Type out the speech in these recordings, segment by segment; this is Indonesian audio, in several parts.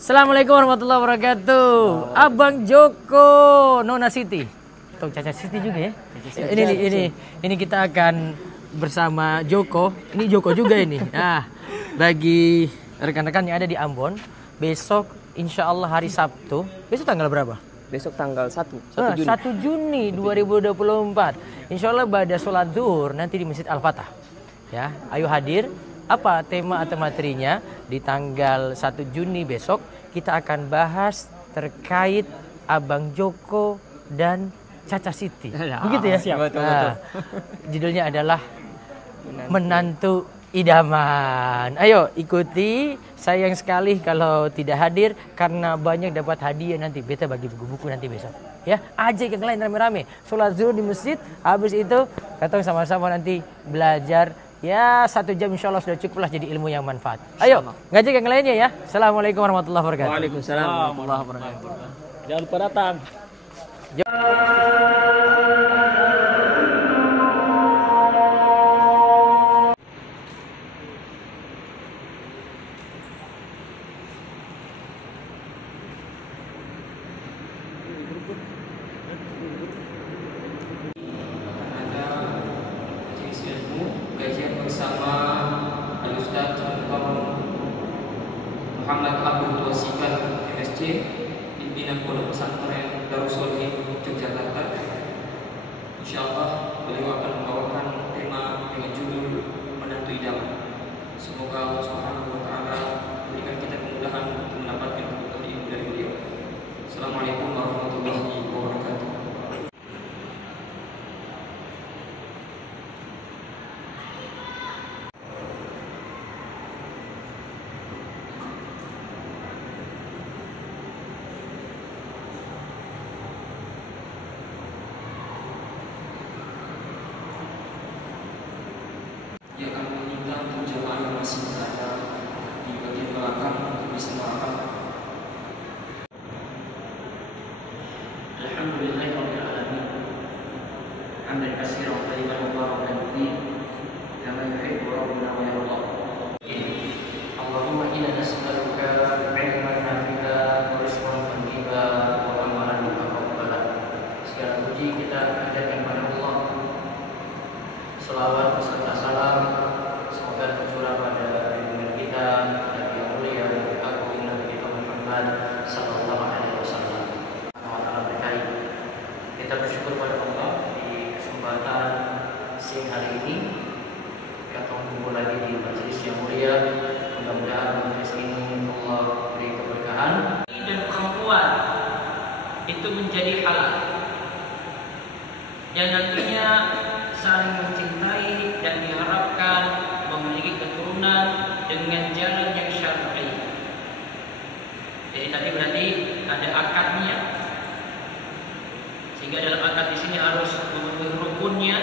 Assalamualaikum warahmatullahi wabarakatuh. Abang Joko, Nona Siti. Tuh Caca Siti juga ya. Ini kita akan bersama Joko. Ini Joko juga ini. Nah, bagi rekan-rekan yang ada di Ambon, besok insya Allah hari Sabtu. Besok tanggal berapa? Besok tanggal 1 Juni. 1 Juni 2024. Insya Allah pada sholat zuhur nanti di Masjid Al-Fatah. Ya, ayo hadir. Apa tema atau materinya? Di tanggal 1 Juni besok kita akan bahas terkait Abang Joko dan Caca Siti. Begitu ya? Siap. Betul. Judulnya adalah Menantu Idaman. Ayo ikuti. Sayang sekali kalau tidak hadir karena banyak dapat hadiah nanti. Beta bagi buku-buku nanti besok. Ya, ajak yang lain rame-rame. Sholat zuhur di masjid. Habis itu kita sama-sama nanti belajar. Ya 1 jam insya Allah sudah cukup lah jadi ilmu yang manfaat. Ayo ngajak yang lainnya ya. Assalamualaikum warahmatullahi wabarakatuh. Waalaikumsalam warahmatullahi wabarakatuh. Jangan lupa datang. Bersama Al-Ustaz Muhammad Abdul Wasikal MSc pimpinan Pondok Pesantren Darus Sholihin Yogyakarta. Insyaallah beliau akan membawakan tema dengan judul Menantu Idaman. Semoga Allah Subhanahu wa taala berikan kita kemudahan untuk mendapatkan kebutuhan ilmu dari beliau. Assalamualaikum warahmatullahi wabarakatuh. Dia akan meminta untuk jamaah yang masih berada di bagian belakang untuk bisa merapat. Alhamdulillahirabbil alamin. Hamdan katsiran wa tayyiban mubarakan fihi kama yuhibbu rabbuna wa yarda. Allahumma inna nas'aluka 'ilman nafi'an wa rizqan thayyiban wa amalan mutaqabbalan. Segala puji kita panjatkan kepada Allah. Selawat beserta salam semoga tercurah pada junjungan kita Nabi yang mulia agung Nabi kita Muhammad sallallahu alaihi wasallam. Allah berkahi. Kita bersyukur pada Allah di kesempatan siang hari ini kita berkumpul lagi di majelis yang mulia. Mudah-mudahan majelis ini Allah beri keberkahan dan perempuan itu menjadi halal yang nantinya saling mencintai dan diharapkan memiliki keturunan dengan jalan yang syar'i. Jadi tadi berarti ada akadnya, sehingga dalam akad di sini harus memenuhi rukunnya,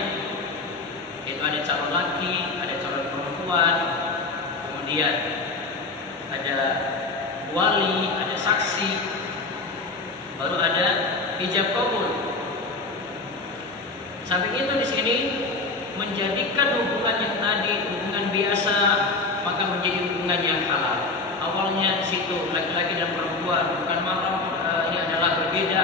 yaitu ada calon laki, ada calon perempuan, kemudian ada wali, ada saksi, baru ada ijab kabul. Samping itu di sini menjadikan hubungan yang tadi hubungan biasa maka menjadi hubungan yang halal. Awalnya di situ laki-laki dan perempuan bukan mahram, ini adalah berbeda,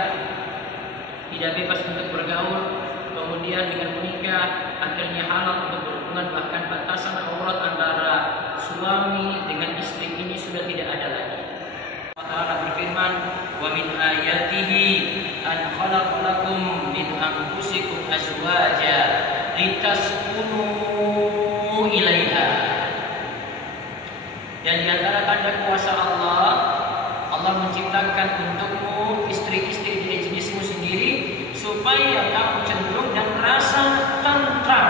tidak bebas untuk bergaul. Kemudian dengan menikah akhirnya halal untuk berhubungan, bahkan batasan aurat antara suami dengan istri ini sudah tidak ada lagi. Allah Ta'ala berfirman, wa min ayatihi an khalaqa lakum min anfusikum azwaja litaskunu ilaiha. Dan di antara tanda kuasa Allah, Allah menciptakan untukmu istri-istri dari jenismu sendiri supaya kamu cenderung dan merasa tentram,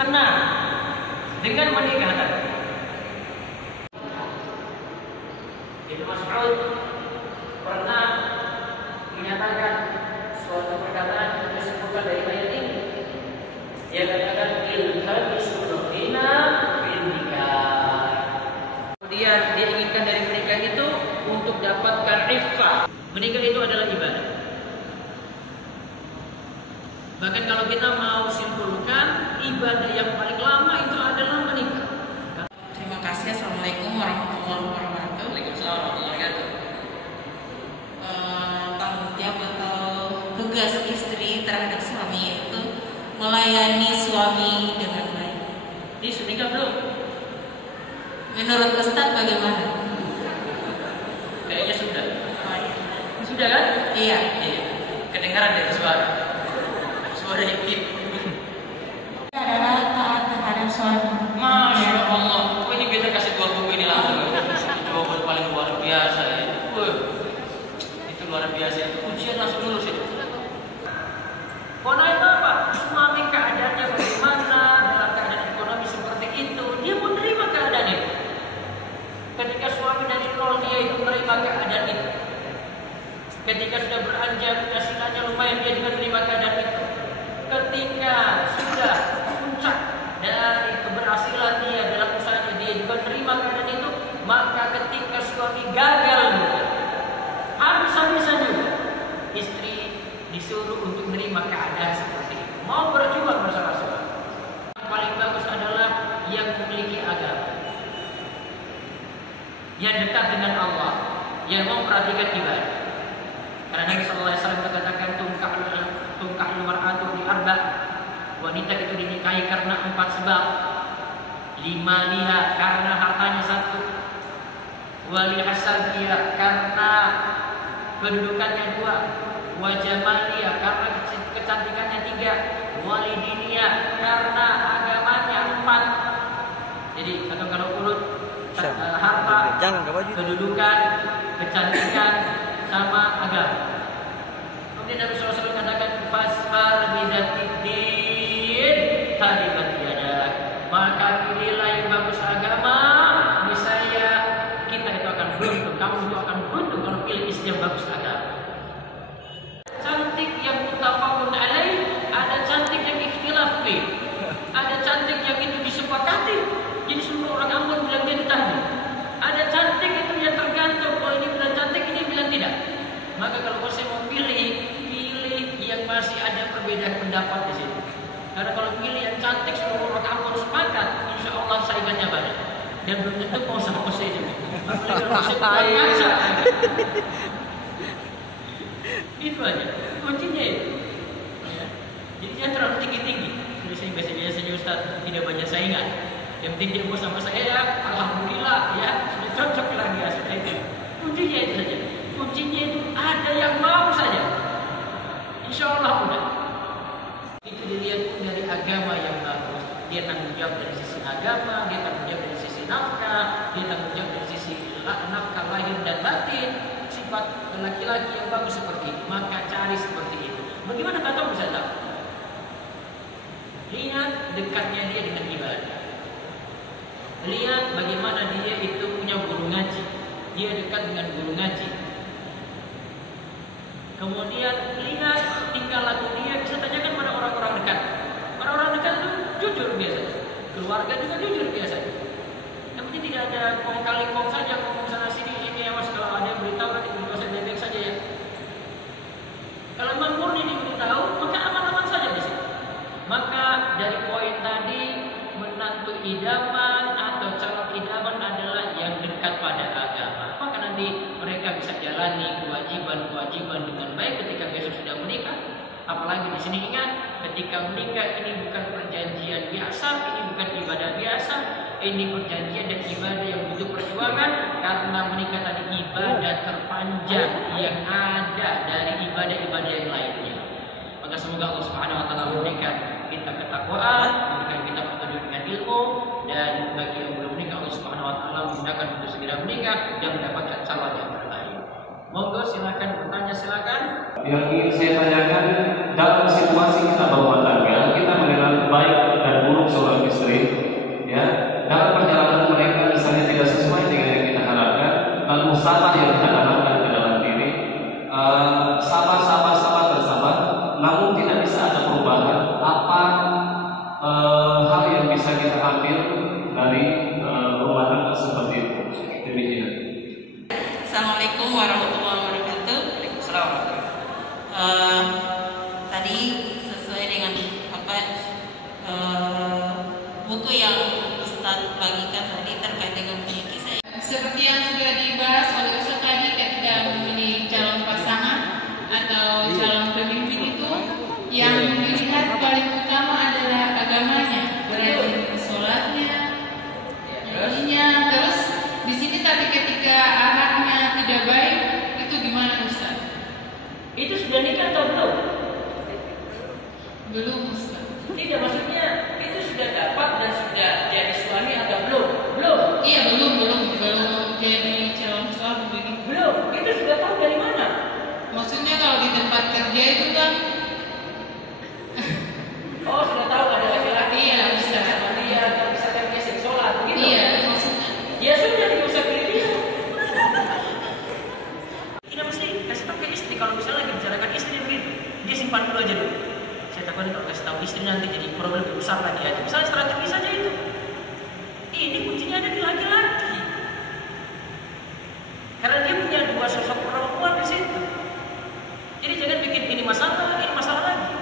tenang dengan menikah tadi. Ibnu Mas'ud pernah menyatakan suatu perkataan yang disebutkan dari ayat ini. Dia katakan ilhabisul ghina fil nikah. Kemudian dia inginkan dari menikah itu untuk dapatkan iffah. Menikah itu adalah ibadah. Bahkan kalau kita mau simpulkan, ibadah yang paling lama itu adalah menikah. Terima kasih. Assalamualaikum warahmatullahi wabarakatuh. terhadap suami itu melayani suami dengan baik. Ini sudah nikah belum? Menurut Ustadz bagaimana? Kayaknya sudah. Oh, iya. Sudah kan? Iya. Iya. Kedengaran dari suara. Suara ibu. Adalah taat terhadap suami. Masya Allah. Oh, ini kita kasih 2 buku ini langsung. Coba buat paling luar biasa ya. Itu luar biasa. Itu ujian langsung lulus itu. Kona itu apa? Suami keadaannya bagaimana, dalam keadaan ekonomi seperti itu, dia mau terima keadaan itu. Ketika suami dari nol dia itu menerima keadaan itu. Ketika sudah beranjak penghasilannya lumayan dia juga terima keadaan itu. Ketika sudah puncak dari keberhasilan dia dalam usahanya dia juga terima keadaan itu. Maka ketika suami gagal habis-habisan juga istri disuruh untuk menerima keadaan seperti itu. Mau berjuang bersama suami. Yang paling bagus adalah yang memiliki agama, yang dekat dengan Allah, yang mau memperhatikan ibadah. Karena Nabi sallallahu alaihi wasallam mengatakan tungkahul mar'atu li arba'. Wanita itu dinikahi karena 4 sebab. 5 liha karena hartanya 1. Wali hasabiha karena kedudukannya 2. Wajamalia karena kecantikannya 3. Walidinia karena agamanya 4. Jadi atau kalau urut harta, kedudukan, kecantikan sama agama. Kemudian Nabi SAW katakan fasfar bidzatiddin taribat yadak. Maka pilihlah yang bagus agama, misalnya kita itu akan beruntung, kamu itu akan beruntung kalau pilih istri yang bagus agama. Cantik yang muttafaqun alaih, ada cantik yang ikhtilaf fi. Ada cantik yang itu disepakati. Jadi semua orang Ambon bilang dia tahdi. Ada cantik itu yang tergantung, kalau ini bilang cantik, ini bilang tidak. Maka kalau saya mau pilih yang masih ada perbedaan pendapat di sini. Karena kalau pilih yang cantik seluruh orang Ambon sepakat, insya Allah saingannya banyak. Dan belum tentu mau sama saya juga. Itu aja, kuncinya itu. Ya. Jadi jangan terlalu tinggi-tinggi. Biasanya Ustaz tidak banyak saingan. Yang penting dia mau sama saya, ya, alhamdulillah, ya sudah cocok lagi ya sudah itu. Kuncinya itu saja. Kuncinya itu ada yang mau saja. Insya Allah mudah. Itu dilihat dari agama yang bagus. Dia tanggung jawab dari sisi agama, dia tanggung jawab dari sisi nafkah, dia tanggung jawab dari sisi nafkah lahir dan batin. Sifat laki-laki yang bagus seperti itu, maka cari seperti itu. Bagaimana kata bisa tahu? Lihat dekatnya dia dengan ibadah. Lihat bagaimana dia itu punya guru ngaji. Dia dekat dengan guru ngaji. Kemudian lihat tingkah laku dia, bisa tanyakan pada orang-orang dekat. Orang-orang dekat itu jujur biasanya. Keluarga juga jujur biasanya. Yang penting tidak ada kong kali kong saja, ngomong sana sini. Ini ya mas, kalau ada yang beritahu nanti beritahu saya bebek saja ya. Kalau memang murni diberitahu, maka aman-aman saja di sini. Maka dari poin tadi, menantu idaman atau calon idaman adalah yang dekat pada agama. Maka nanti mereka bisa jalani kewajiban-kewajiban dengan baik ketika besok sudah menikah. Apalagi di sini ingat, ketika menikah ini bukan perjanjian biasa, ini bukan ibadah biasa, ini perjanjian dan ibadah yang butuh perjuangan. Karena menikah tadi ibadah terpanjang yang ada dari ibadah-ibadah yang lainnya. Maka semoga Allah Subhanahu wa taala memberikan kita ketakwaan, memberikan kita petunjuk dengan ilmu, dan bagi yang belum menikah Allah Subhanahu wa taala memudahkan untuk segera menikah dan mendapatkan calon yang terbaik. Monggo silakan bertanya, silakan. Yang ingin saya tanyakan, dalam situasi kita berumah tangga, kita mengenal baik dan buruk seorang istri, ya. Dalam perjalanan mereka misalnya tidak sesuai dengan yang kita harapkan, lalu sabar yang kita tanamkan ke dalam diri, sabar bersabar, namun tidak bisa ada perubahan. Apa hal yang bisa kita ambil dari rumah tangga seperti itu? Demikian. Assalamualaikum warahmatullahi wabarakatuh. Assalamualaikum. Tadi sesuai dengan buku yang Ustadz bagikan tadi terkait dengan menikah saya. Seperti yang sudah dibahas oleh Ustadz tadi, ketika memilih calon pasangan atau calon pemimpin itu yang sudah nikah atau belum? Belum, Ustaz. Tidak, maksudnya itu sudah dapat dan sudah jadi suami atau belum? Belum. Iya, belum jadi calon suami begitu. Belum. Itu sudah tahu dari mana? Maksudnya kalau di tempat kerja itu kan, Oh, sudah tahu ada laki-laki Iya, yang bisa bisa. sama dia, yang bisa dia sering sholat, begitu? iya maksudnya. Ya sudah, tidak usah pilih. Tidak mesti kasih tahu ke istri kalau misalnya lagi bicarakan istri begitu, dia simpan dulu aja dulu. Saya takut kalau kasih tahu istri nanti jadi problem lebih besar lagi aja. Misalnya strategi saja itu. Ini kuncinya ada di laki-laki. Karena dia punya dua sosok perempuan di situ. Jadi jangan bikin ini masalah lagi.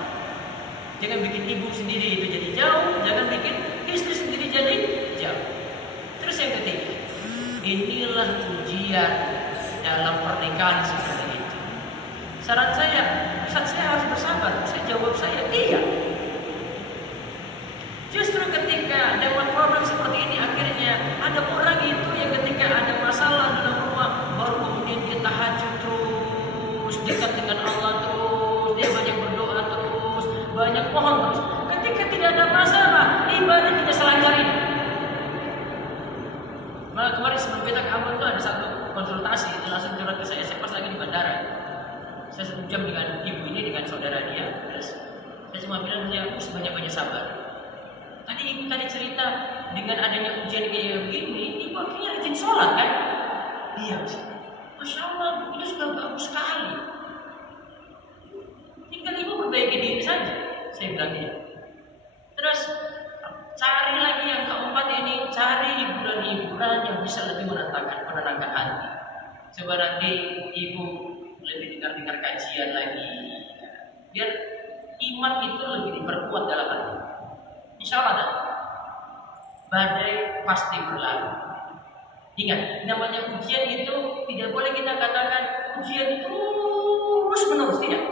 Jangan bikin ibu sendiri itu jadi jauh, jangan bikin istri sendiri jadi jauh. Terus yang ketiga, inilah ujian dalam pernikahan seperti itu. Saran saya, Ustaz, saya harus bersabar. Saya jawab saya, iya. Justru ketika dapat problem seperti ini, akhirnya ada orang itu yang ketika ada masalah dalam rumah, baru kemudian dia tahajud terus, dekat dengan Allah terus, dia banyak berdoa terus, banyak pohon terus. Ketika tidak ada masalah, ibadah tidak selancar ini. Malah kemarin sebelum kita ke Ambon tuh ada satu konsultasi, dia langsung curhat ke saya pas lagi di bandara. Saya 1 jam dengan ibu ini, dengan saudara dia. Terus saya cuma bilang dia harus banyak-banyak sabar. Tadi ibu tadi cerita dengan adanya ujian kayak begini, ibu akhirnya rajin sholat kan? Iya, Masya Allah, itu sudah bagus sekali. Tinggal ibu perbaiki diri saja, saya bilang iya. Terus cari lagi yang keempat ini, cari hiburan-hiburan yang bisa lebih menenangkan hati. Coba nanti ibu lebih dengar kajian lagi, biar iman itu lebih diperkuat dalam hati. Insya Allah badai pasti berlalu. Ingat, namanya ujian itu tidak boleh kita katakan ujian terus menerus, tidak.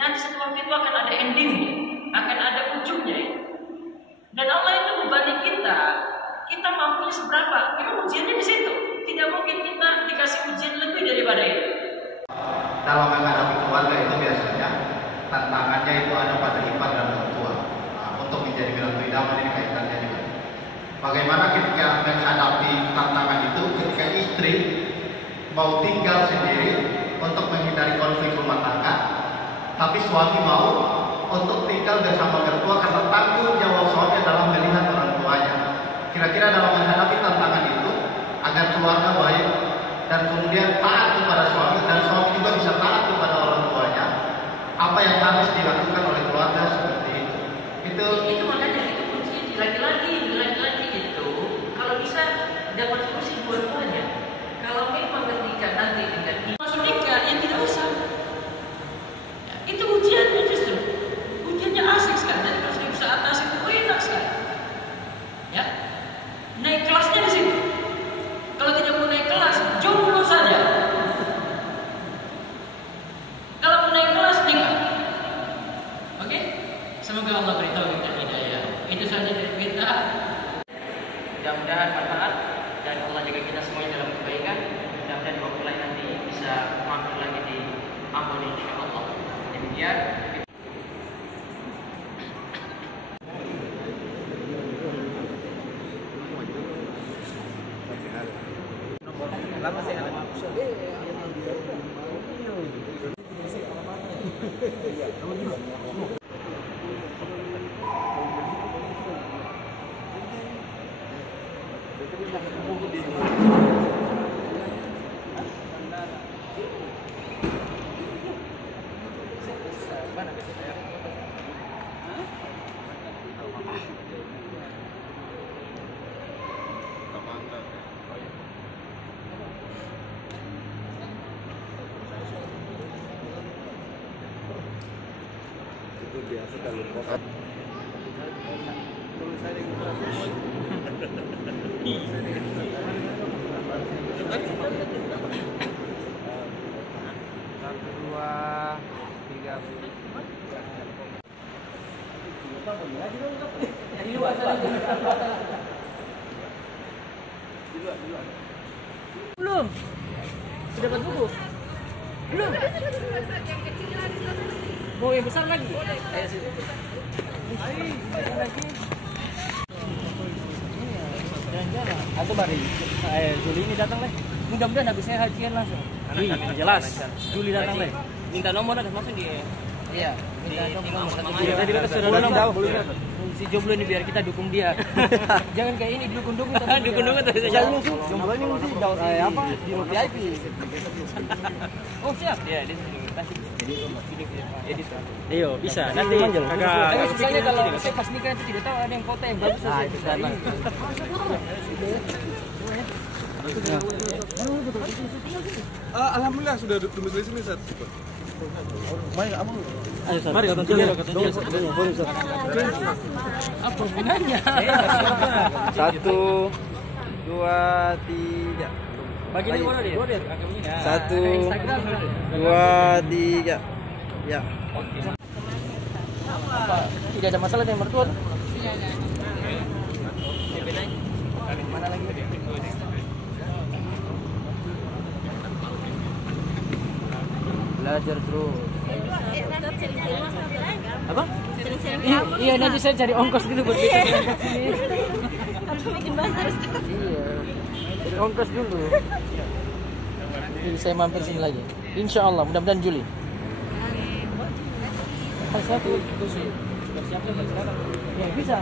Nanti satu waktu itu akan ada endingnya, akan ada ujungnya. Dan Allah itu membanding kita mampunya seberapa. Memang ujiannya di situ. Tidak mungkin kita dikasih ujian lebih daripada itu. Dalam menghadapi keluarga itu biasanya tantangannya itu ada pada ipar dan orang tua. Untuk menjadi pilar idaman ini kaitannya juga. Bagaimana ketika menghadapi tantangan itu, ketika istri mau tinggal sendiri untuk menghindari konflik rumah tangga, tapi suami mau untuk tinggal bersama mertua karena tanggung jawab suami dalam melihat orang tuanya. Kira-kira dalam menghadapi tantangan itu agar keluarga baik dan kemudian taat kepada suami dan suami juga bisa taat kepada orang tuanya, apa yang harus dilakukan oleh keluarga seperti itu? Itu makanya itu kuncinya di laki-laki itu kalau bisa dapat solusi dua-duanya. Kalau memang ketika nanti dengan masuk nikah ya tidak usah. Ya, itu ujiannya justru. Ujiannya asik sekali. Dan harus bisa atasi itu enak sekali. Ya, naik kelasnya di sini. Kalau tidak mau naik kelas, jomblo saja. Kalau mau naik kelas nikah. Oke? Semoga Allah beri taufik dan hidayah. Itu saja dari kita. Mudah-mudahan bermanfaat dan Allah jaga kita semuanya dalam kebaikan. Mudah-mudahan di waktu lain nanti bisa mampir lagi di Ambon insyaallah. Demikian. Lama sih biasa kalau kota. Belum. Sudah dapat buku? Belum. Mau yang besar lagi? Ayo sini. Lagi. Jalan-jalan. Atau bari. Juli ini datang leh. Mudah-mudahan habis saya hajian langsung. Jelas. Juli datang leh. Minta nomor ada masuk dia. Iya. Minta nomor. Tadi kata sudah tahu. Si jomblo ini biar kita dukung dia. Jangan kayak ini dukung-dukung. Dukung-dukung terus aja. Jomblo ini mesti jauh apa? Di VIP. Oh siap. Iya, di sini. Edit. Iya, bisa. Nanti kagak. Misalnya kalau saya pas nikah itu tidak tahu ada yang foto yang bagus saja. Alhamdulillah sudah domisili sini, Ustaz. Mari kamu. Mari kita apa gunanya? 1, 2, 3. Bagi dia mana dia? 1, 2, 3. Ya. Tidak ada masalah dengan mertua. Tidak ada. Mana lagi? Belajar terus. Apa? Iya, nanti saya cari ongkos gitu buat bikin ongkos sini. Bikin bazar. Iya. Cari ongkos dulu. Jadi saya mampir sini lagi. Insya Allah, mudah-mudahan Juli. Saya tuh siap-siap sekarang. Ya bisa.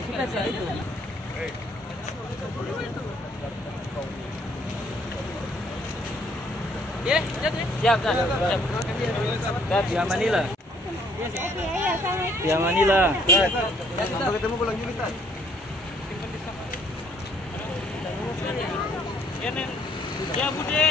Kita cari itu. Ya, siap. Via Manila. Via Manila. Sampai ketemu bulan Juli, Ustaz. Ya, Bude.